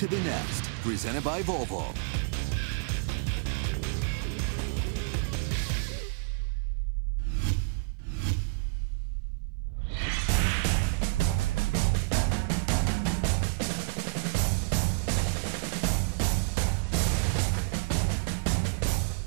to the Nest, presented by Volvo.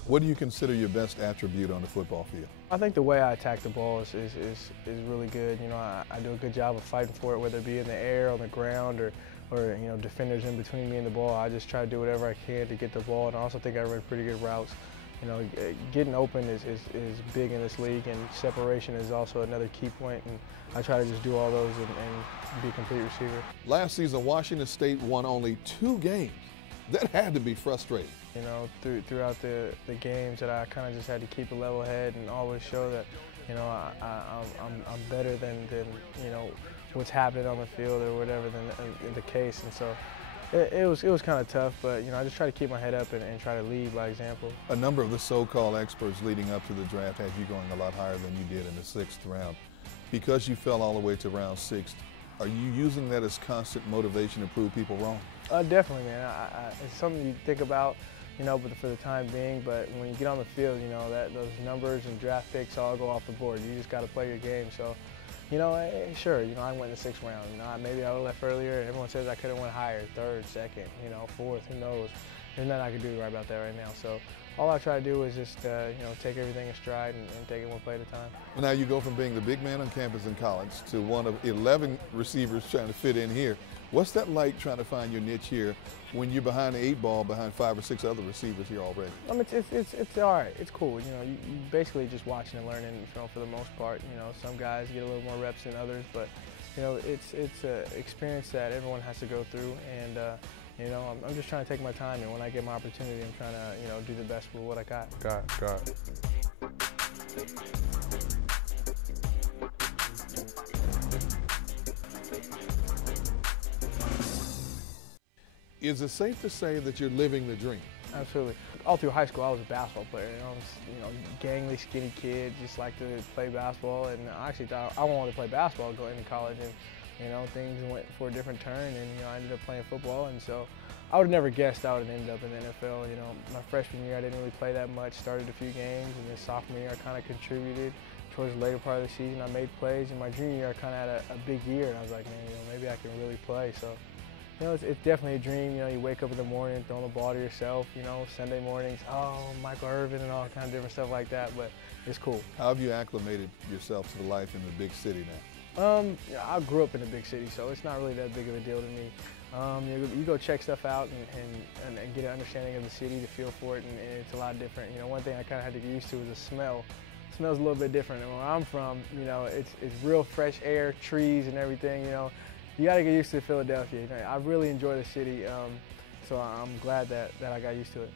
What do you consider your best attribute on the football field? I think the way I attack the ball is really good. You know, I do a good job of fighting for it, whether it be in the air, on the ground, or you know, defenders in between me and the ball. I just try to do whatever I can to get the ball, and I also think I run pretty good routes. You know, getting open is big in this league, and separation is also another key point, and I try to just do all those and be a complete receiver. Last season, Washington State won only 2 games. That had to be frustrating. You know, throughout the games, that I kind of just had to keep a level head and always show that, you know, I'm better than you know, what's happening on the field or whatever than the case. And so it was kind of tough, but you know, I just try to keep my head up and try to lead by example. A number of the so-called experts leading up to the draft had you going a lot higher than you did in the 6th round. Because you fell all the way to round 6, are you using that as constant motivation to prove people wrong? Definitely, man. It's something you think about, you know, but for the time being. But when you get on the field, you know, that those numbers and draft picks all go off the board. You just got to play your game. So, you know, sure, you know, I went in the 6th round. You know, maybe I would have left earlier. Everyone says I could have went higher, 3rd, 2nd, you know, 4th. Who knows? There's nothing I can do right about that right now. So all I try to do is just, you know, take everything in stride and take it one play at a time. Well, now you go from being the big man on campus in college to one of 11 receivers trying to fit in here. What's that like, trying to find your niche here when you're behind the 8 ball, behind 5 or 6 other receivers here already? I mean, it's all right. It's cool. You know, you basically just watching and learning, you know, for the most part. You know, some guys get a little more reps than others, but you know, it's an experience that everyone has to go through, and you know, I'm just trying to take my time, and when I get my opportunity, I'm trying to, you know, do the best with what I got. Got it. Is it safe to say that you're living the dream? Absolutely. All through high school, I was a basketball player. You know, I was, you know, gangly, skinny kid, just like to play basketball. And I actually thought I wanted to play basketball going into college, and you know, things went for a different turn, and you know, I ended up playing football. And so I would have never guessed I would have ended up in the NFL. You know, my freshman year, I didn't really play that much. Started a few games, and then sophomore year, I kind of contributed. Towards the later part of the season, I made plays. And my junior year, I kind of had a big year, and I was like, man, you know, maybe I can really play. So, you know, it's definitely a dream. You know, you wake up in the morning, throwing the ball to yourself, you know, Sunday mornings, oh, Michael Irvin and all kind of different stuff like that, but it's cool. How have you acclimated yourself to the life in the big city now? Yeah, I grew up in a big city, so it's not really that big of a deal to me. You go check stuff out and get an understanding of the city, to feel for it, and it's a lot different. You know, one thing I kind of had to get used to was the smell. It smells a little bit different. And where I'm from, you know, it's real fresh air, trees and everything, you know. You got to get used to Philadelphia. I really enjoy the city, so I'm glad that I got used to it.